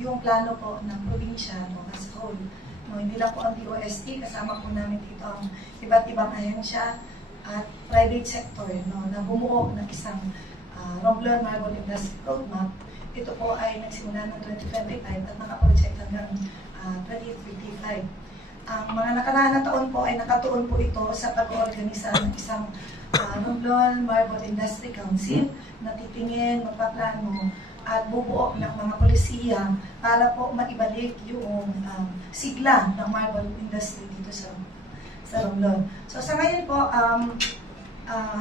Yung plano po ng probinsya as whole, hindi lang po ang DOST, kasama po namin dito ang iba't ibang ahensya at private sector na bumuo ng isang Romblon Marble Industry Roadmap. Ito po ay nagsimula ng 2025 at nakaproject hanggang 2035. Ang mga nakaraan na taon po ay nakatuon po ito sa pag-organisa ng isang Romblon Marble Industry Council na titingin, magpaplano at bubuo ng mga polisiya para po maibalik yung sigla ng marble industry dito sa Romblon. So sa ngayon po,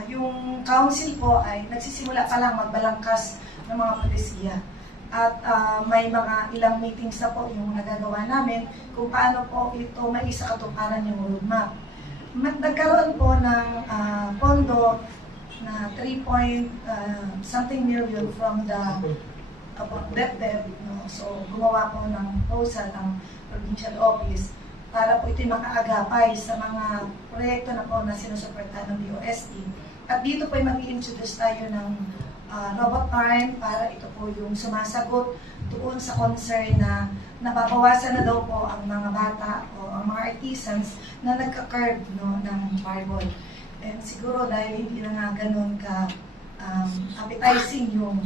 yung council po ay nagsisimula pa lang magbalangkas ng mga polisiya. At may mga ilang meetings na po yung nagagawa namin kung paano po ito maisakatuparan yung roadmap. Nagkaroon po ng pondo na 3 million from the DepEd. So gumawa po ng proposal ang provincial office para po ito makaagapay sa mga proyekto na po na sinusuportahan ng DOST. At dito po mag-i-introduce tayo ng robot arm para ito po yung sumasagot doon sa concern na nababawasan na daw po ang mga bata o ang mga artisans na nagka-curve ng marble. And siguro dahil hindi na nga ganun ka appetizing yung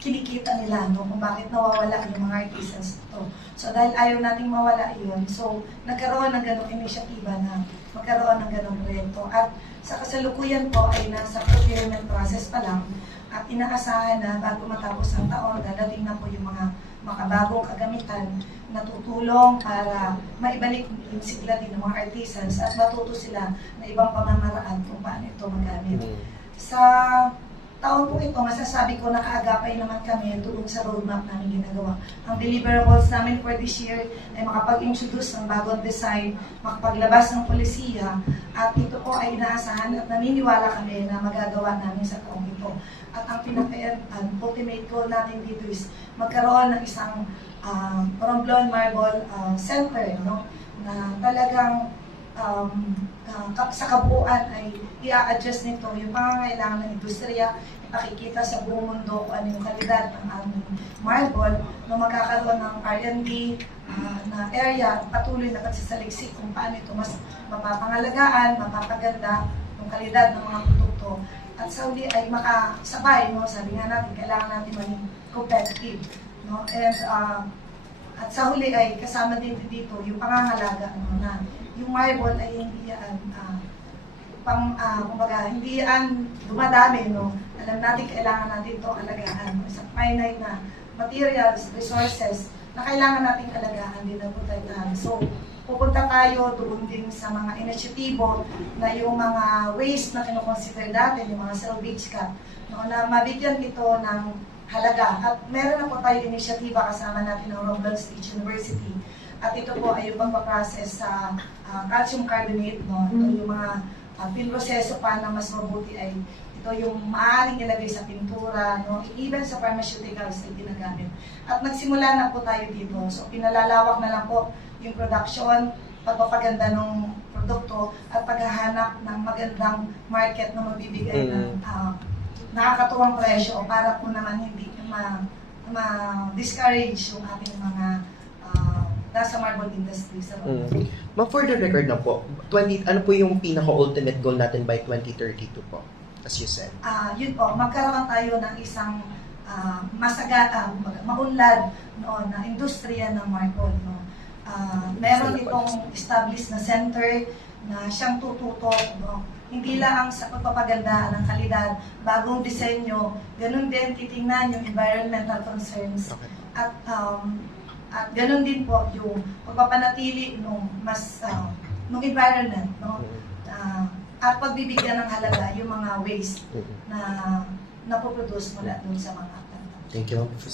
kinikita nila kung bakit nawawala yung mga artisans ito. So dahil ayaw nating mawala yun, so nagkaroon ng ganong inisyatiba na magkaroon ng ganong proyekto. At sa kasalukuyan po ay nasa procurement process pa lang at inaasahan na bago matapos ang taon, dadating na po yung mga makabagong kagamitan na tutulong para maibalik yung sigla din ng mga artisans at matuto sila na ibang pamamaraan kung paano ito magamit. Sa taon po ito, masasabi ko nakaagapay naman kami doon sa roadmap namin ginagawa. Ang deliverables namin for this year ay makapag-introduce ng bagong design, makapaglabas ng polisiya, at ito po ay inaasahan at naniniwala kami na magagawa namin sa taong ito. At ang ultimate goal natin dito is magkaroon ng isang Romblon Marble Center, na talagang sa kabuuan ay i-adjust nito yung pangangailangan ng industriya, ipakikita sa buong mundo kung ano yung kalidad ng aming marble, na magkakaroon ng R&D na area, patuloy na pagsasaliksik kung paano ito mas mapapangalagaan, mapapaganda yung kalidad ng mga produkto. At sa huli ay makasabay, sabi nga natin, kailangan natin maging competitive. And at sa huli ay kasama din dito yung pangangalaga na yung marble ay hindi yan hindi yan dumadami, Alam natin kailangan natin itong alagaan. Isang finite na materials, resources na kailangan natin alagaan din na protektahan. So, pupunta tayo doon din sa mga inisyatibo na yung mga waste na kinoconsider natin, yung mga salvage cut, na mabigyan ito ng halaga. At meron na po tayo inisyatiba kasama natin ng Romblon State University. At ito po ay yung pagpaprocess sa calcium carbonate, Ito yung mga pinroseso pa na mas mabuti ay ito yung maaaring ilagay sa pintura, even sa pharmaceuticals ay ginagamit. At nagsimula na po tayo dito. So pinalalawak na lang po yung production, pagpapaganda ng produkto at paghahanap ng magandang market na magbibigay ng nakakatuwang presyo para po naman hindi ma-discourage yung ating mga nasa marble industry sa For the record na po, ano po yung pinaka-ultimate goal natin by 2032 po, as you said? Yun po, magkaroon tayo ng isang maunlad na industriya ng marble. Meron itong established na center na siyang tututok, hindi lang sa pagpapaganda ng kalidad, bagong disenyo, ganun din titingnan yung environmental concerns. Okay. At ganun din po yung pagpapanatili nung environment, at pagbibigyan ng halaga yung mga waste na napoproduce mula doon sa mga Thank you.